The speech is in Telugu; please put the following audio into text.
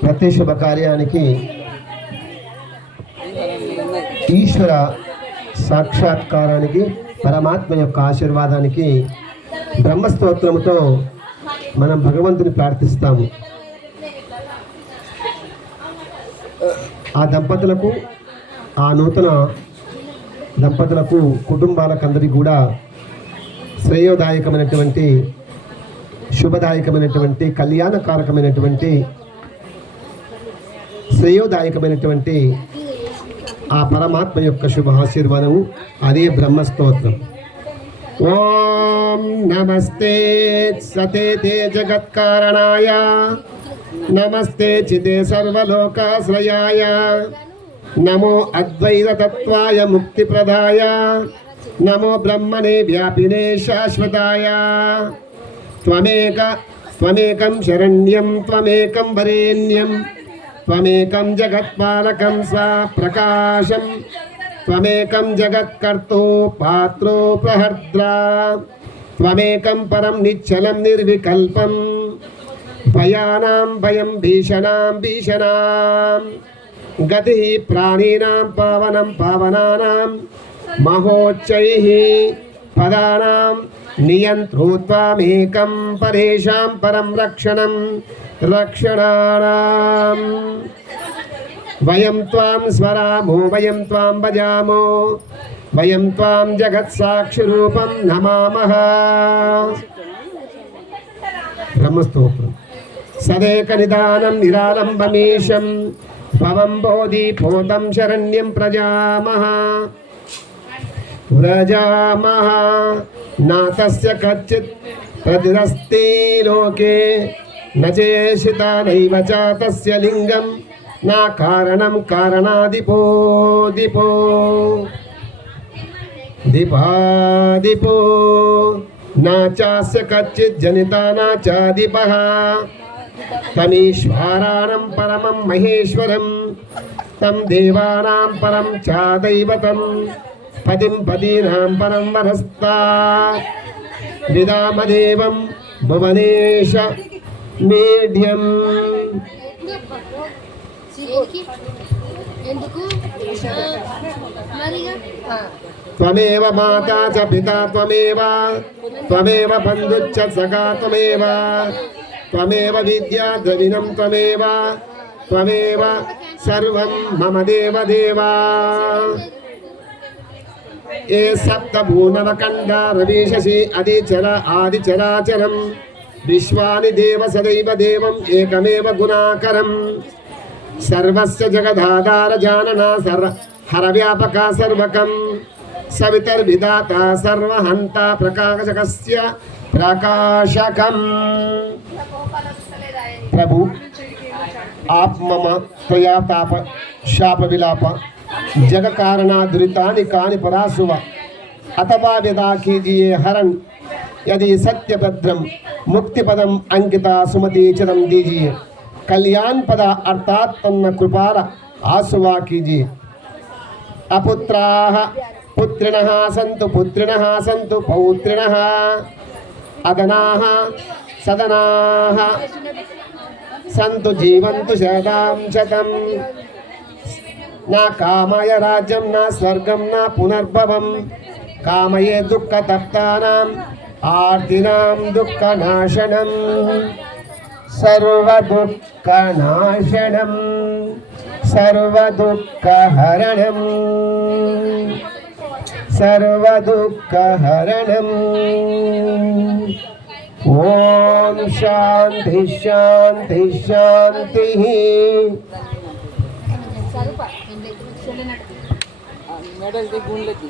ప్రతి శుభకార్యానికి ఈశ్వర సాక్షాత్కారానికి పరమాత్మ యొక్క ఆశీర్వాదానికి బ్రహ్మస్తోత్రముతో మనం భగవంతుని ప్రార్థిస్తాము. ఆ దంపతులకు ఆ నూతన దంపతులకు కుటుంబాలకందరికీ కూడా శ్రేయోదాయకమైనటువంటి శుభదాయకమైనటువంటి కళ్యాణకారకమైనటువంటి శ్రేయోదాయకమైనటువంటి ఆ పరమాత్మ యొక్క శుభ ఆశీర్వాదము అదే బ్రహ్మస్తోత్రం. ఓం నమస్తే సతే తే జగత్కారణాయ. నమస్తే చితే సర్వలోకాశ్రయాయ. నమో అద్వైతత్వాయ ముక్తిప్రదాయ. నమో బ్రహ్మణే వ్యాపినే శాశ్వతాయ. త్వమేక త్వమేకం శరణ్యం త్వమేకం వరేణ్యం. త్వమేకం జగత్పాలకం స్వ ప్రకాశం. త్వమేకం జగత్కర్తో పాత్రో ప్రహర్ద్రా. త్వమేకం పరం నిశ్చలం నిర్వికల్పం. భయానాం భయం భీషణాం భీషణాం. గతి ప్రాణీనాం పావనం పావనానాం. మహోచ్చైః పదానాం నియంత్రోత్వామేకం పరేషాం పరం రక్షణం రక్షణానాం వయం త్వాం స్మరామో వయం త్వాం భజామో వయం త్వాం జగత్సాక్షిరూపం నమామః బ్రహ్మస్తోత్రం సదేక నిదానం నిరాలంబమీశం భవం బోధిపోతం శరణ్యం ప్రజామహ ప్రజామహ न कच्चित् तदिदस्ति लोके। न चेषिता नैव च तस्य लिङ्गं न कारणं कारणादिपो, दिपो। दिपादिपो। न चास्य कच्चिज्जनिता न चादिपः। तमीश्वराणं परमं महेश्वरं तं देवानां परं च दैवतम् పదిం పదీనాం పరం వరస్తా. భువనేశ మేఢ్యం ఎందుకు త్వమేవ మాతా చ పితా త్వమేవ. త్వమేవ బంధుశ్చ సఖా త్వమేవ. త్వమేవ విద్యా ద్రవిణం త్వమేవ. త్వమేవ సర్వం మమ దేవ దేవా. ये सप्तभूनवकण्डारवीशसि अधिचर आदिचराचरं विश्वानि देव सदैव देवम्, एकमेव गुणाकरम्। सर्वस्य जगदाधारजानना सर्व हरव्यापका सर्वकं सवितर्विदाता सर्वहन्ता प्रकाशकस्य प्रकाशकम्। प्रभु, आप मम प्रयाताप शाप विलाप जग कारणाधुरितानि कानि परासुव अथवा यदा कीजिए हरण यदि सत्यभद्रम मुक्ति पदम अंकिता सुमति चरम दीजिए कल्याण पदा अर्थात तन्न कृपार आसुवा कीजिए अपुत्राः पुत्रिणः सन्तु पुत्रिणः सन्तु पौत्रिणः अदनाः सदनाः सन्तु जीवन्तु शतां शतम् నా కామయ రాజ్యం నా స్వర్గం నా పునర్భవం. కామయే దుఃఖ తప్తానాం ఆర్తినాం దుఃఖ నాశనం. సర్వ దుఃఖ నాశనం సర్వ దుఃఖ హరణం సర్వ దుఃఖ హరణం ఓం శాంతి శాంతి శాంతి. సరుప చెల్లెనట్టు మెడల్కి గుండెకి